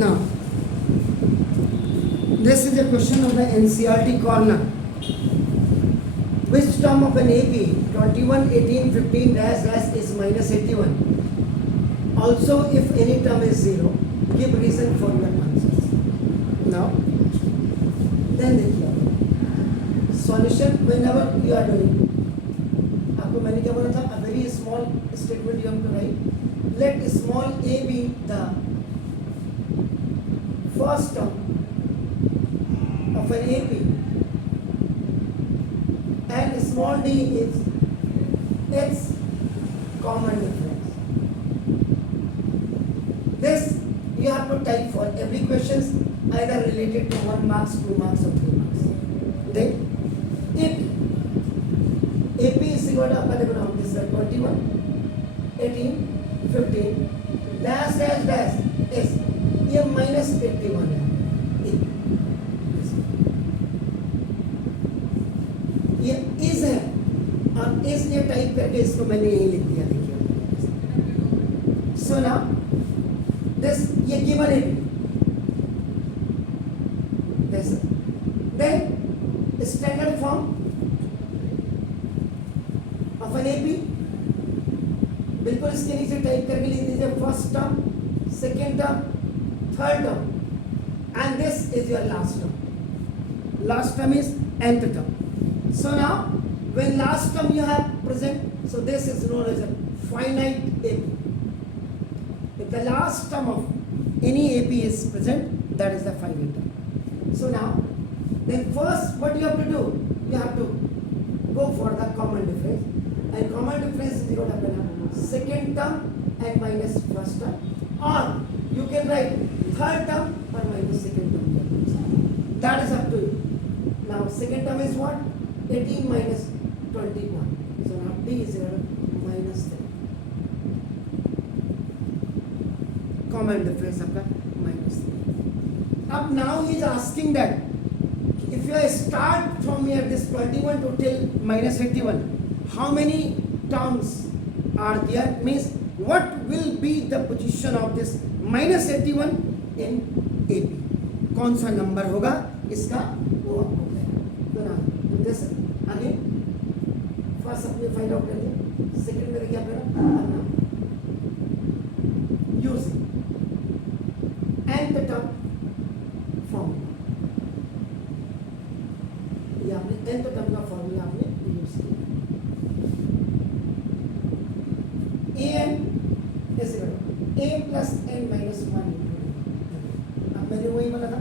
Now, this is a question of the NCERT corner. Which term of an AP 21, 18, 15 dash dash is minus 81? Also, if any term is 0, give reason for your answers. Now, then देखिए solution whenever you are doing. आपको मैंने क्या बोला था? A very small statement you have to write. Let small a be the first term of an AP and small d is its common difference. This you have to type for every questions either related to 1 marks, 2 marks or 3 marks. Then AP is equal to आपका देखो नाम this 21, 18, 15 dash dash dash is ये minus 81 है. ये is है और is ये type करके इसको मैंने यही लिख दिया. देखिए so now this ये given है this then standard form of an AP बिल्कुल इसके नीचे टाइप करके लिख दीजिए first term, second term, third term and this is your last term. Last term is nth term. So now when last term you have present, so this is known as a finite AP. If the last term of any AP is present, that is the finite term. So now then first what you have to do, you have to go for the common difference, and common difference is equal to second term and minus first term, or you can write third term or minus second term. That is up to you. Now second term is what? 18 minus 21. So now d is equal to minus 3. Common difference आपका minus 3. Up now he is asking that if you start from here this 21 to till minus 81, how many terms are there? Means what will be the position of this minus 81 in AP? कौन सा number होगा इसका वो आपको तो ना जैसे आगे फर्स्ट अपने फाइंड आउट करेंगे, सेकंड में क्या करें यूजिंग nth term फॉर्मूला. ये आपने nth term का फॉर्मूला आपने यूज किया. an ऐसे करो a plus n minus 1. मैंने वही बोला था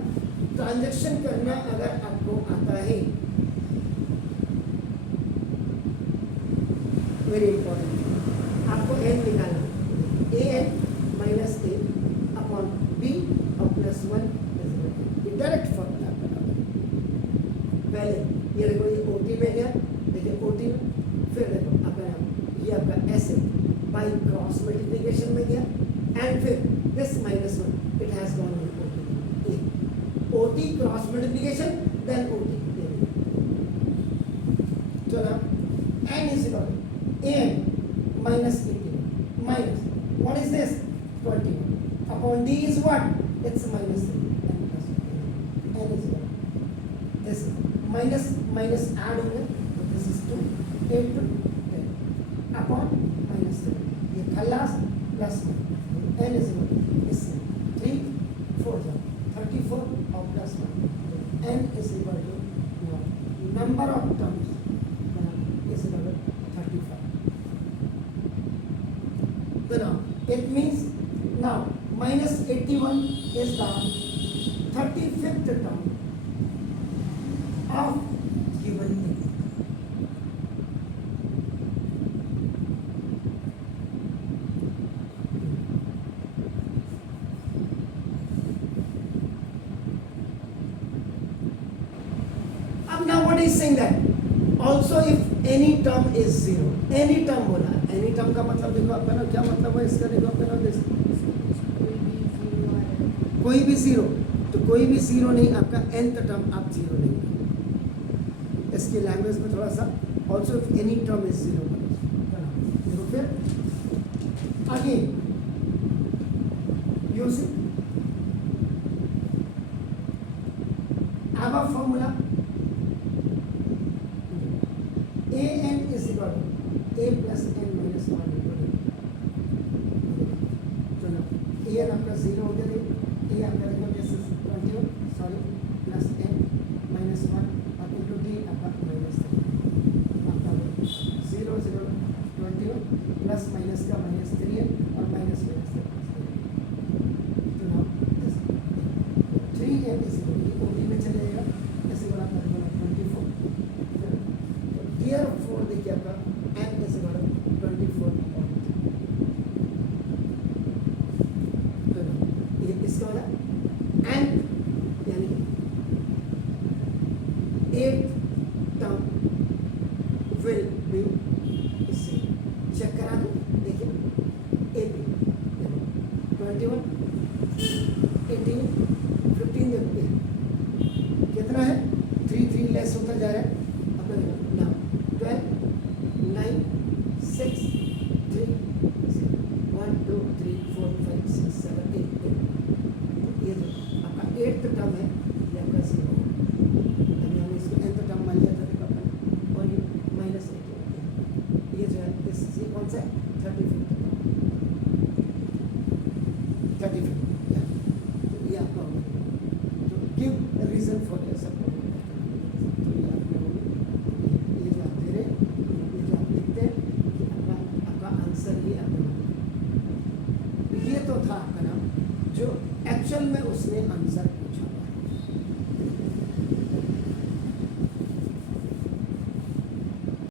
ट्रांजैक्शन करना अगर आपको आता है वेरी इंपॉर्टेंट आपको n निकालना a n minus a upon b और प्लस 1 ये डायरेक्ट फॉर्मूला पहले ये देखो ये OT में गया, देखिए OT में फिर देखो आपका ये आपका ऐसे बाय क्रॉस मल्टीप्लिकेशन में गया एंड फिर this minus 1 it has gone OT cross multiplication then OT. So now n is equal to an minus 81 minus what is this 21 upon d is what? It's minus 3 n is equal this minus minus add होगा तो this is 2 8 to 10 upon minus 3 ये खल्लास plus 1 n is equal to this 3 4 34 or plus 1. N is equal to number of terms is equal to 35. So now it means now minus 81 is the 35th term of given thing. Now what is saying that also if any term is 0, any term बोला, any term का मतलब देखो आपका ना क्या मतलब है इसका देखो आपका ना कोई भी 0 तो कोई भी 0 नहीं आपका nth term आप 0 नहीं. इसके लैंग्वेज में थोड़ा सा also if any term is 0 देखो फिर again using gamma formula a n is equal to a plus n minus one. चलो ए एन आपका 0 हो गया, ए आपका देखो this is 21 sorry plus n minus one और इंटू डी आपका माइनस 3 आपका 0 0 21 प्लस माइनस का माइनस 3 और minus minus 3n is equal to odd में चलेगा ऐसे बड़ा कर देना 24। हियर 4 देखिए आपका n इज इक्वल टू 24। तो ये इसका वाला n यानी 8 टर्म विल बी, इससे चेक करा दो देखिए ए बी 21 18 15 देखिए कितना है 3 3 लेस होता जा रहा है अपना नाउ 12 9 6 3 1 2 3 4 5 6 7 8 ये जो आपका 8th टर्म है ये आपका 0 अभी हमने इसको nth टर्म मान लिया था देखो अपन और ये माइनस 8 ये जो है दिस ये कौन सा है 35 ये आपका होगा। तो give reason for your support, तो ये आपका होगा, ये जो आप दे रहे ये जो आप लिखते हैं कि आपका आंसर ही आपका, ये तो था आपका नाम जो एक्चुअल में उसने आंसर